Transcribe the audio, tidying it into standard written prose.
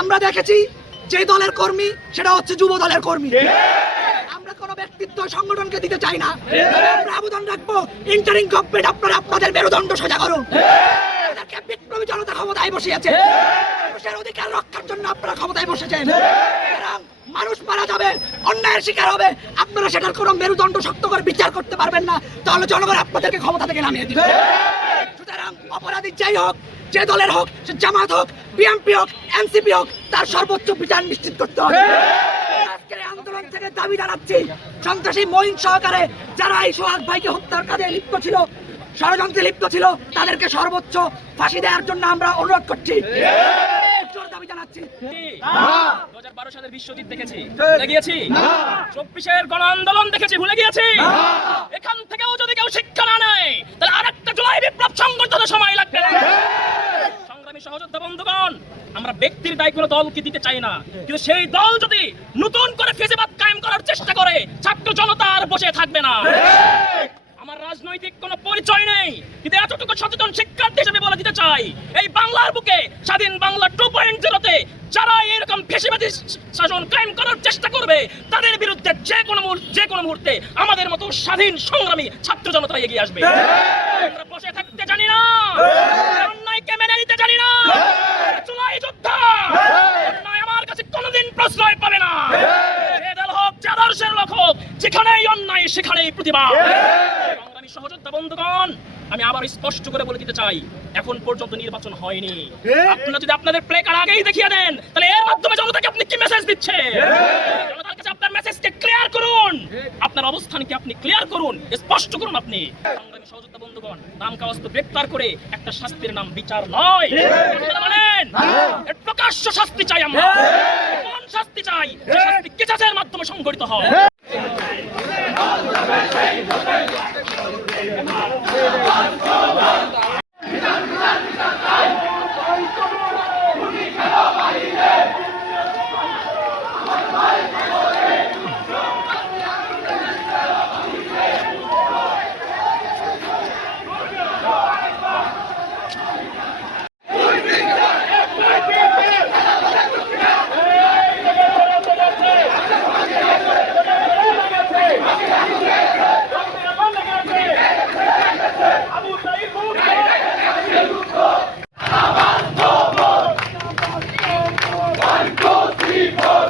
আমরা দেখেছি যে দলের কর্মী সেটা হচ্ছে যুব দলের কর্মী। আমরা কোনো ব্যক্তিত্ব সংগঠনকে দিতে চাই না। আমরা আবেদন রাখবো ইন্টারিং গভর্নমেন্ট আপনারা আপনাদের মেরুদণ্ড সোজা করুন। তাদেরকে বিপ্লবী জনতা ক্ষমতায় বসিয়েছে, মানুষের অধিকার রক্ষার জন্য আপনারা ক্ষমতায় বসেছেন। মানুষ মারা যাবে, অন্যায়ের শিকার হবে, আপনারা সেটার কোনো মেরুদণ্ড শক্ত করে বিচার করতে পারবেন না, তাহলে জনগণ আপনাদেরকে ক্ষমতা থেকে নামিয়ে দিবে। সুতরাং অপরাধী যাই হোক, যে দলের হোক, সে জামাত হোক, বিএনপি হোক, এনসিপি হোক, তার সর্বোচ্চ বিচার নিশ্চিত করতে হবে। আজকের আন্দোলন থেকে দাবি জানাচ্ছি, সন্ত্রাসী মঈন সহকারে যারা এই সোহাগ ভাইকে হত্যার কাজে লিপ্ত ছিল, ষড়যন্ত্রে লিপ্ত ছিল, তাদেরকে সর্বোচ্চ ফাঁসি দেওয়ার জন্য আমরা অনুরোধ করছি। দাবি জানাচ্ছি। 2012 সালের বিশ্বজিৎ দেখেছি, ভুলে গিয়েছি। 24-এর গণ আন্দোলন দেখেছি, ভুলে গিয়েছি। এখান থেকেও যদি কেউ শিক্ষা না নেয়, তাহলে আরেকটা জুলাই বিপ্লব সংগঠনের সময় লাগবে। সংগ্রামী সহযোদ্ধা বন্ধুগণ, আমরা ব্যক্তির দায় কোনো দলকে দিতে চাই না, কিন্তু সেই দল যদি নতুন করে ফেসিবাদ কায়েম করার চেষ্টা করে, ছাত্র জনতা আর বসে থাকবে না। আমার রাজনৈতিক কোনো পরিচয় নেই, কিন্তু এতটুকু সচেতন শিক্ষার্থী হিসেবে বলে দিতে চাই, এই বাংলার বুকে স্বাধীন বাংলা 2.0-তে যারা এরকম ফ্যাসিবাদী শাসন কায়েম করার চেষ্টা করবে, তাদের বিরুদ্ধে যে কোনো মুহূর্তে আমাদের মতো স্বাধীন সংগ্রামী ছাত্র জনতা এগিয়ে আসবে। আমরা বসে থাকতে জানি না, অন্যায়কে মেনে নিতে জানি না। জুলাই যোদ্ধা, অন্যায় আমার কাছে কোনোদিন প্রশ্রয় পাবে না। যে দল হোক, যে আদর্শের লোক হোক, যেখানেই অন্যায় সেখানেই প্রতিবাদ। সংগ্রামী সহযোদ্ধা বন্ধুগণ, আমি আবার স্পষ্ট করে বলে দিতে চাই, এখন পর্যন্ত নির্বাচন হয়নি। আপনারা যদি আপনাদের প্লে কার্ড আগেই দেখিয়ে দেন, তাহলে এর মাধ্যমে জনতাকে আপনি কি মেসেজ দিচ্ছেন? জনতার কাছে আপনার মেসেজকে ক্লিয়ার করুন, আপনার অবস্থানকে আপনি ক্লিয়ার করুন, স্পষ্ট করুন। আপনি সংগ্রামী সহযোদ্ধা বন্ধুগণ, নাম কাওয়াস্ত গ্রেফতার করে একটা শাস্তির নাম বিচার নয়। মানেন, এর প্রকাশ্য শাস্তি চাই আমরা। কোন শাস্তি চাই? যে শাস্তি কেচাচের মাধ্যমে সংঘটিত হয়। One, two, three, four.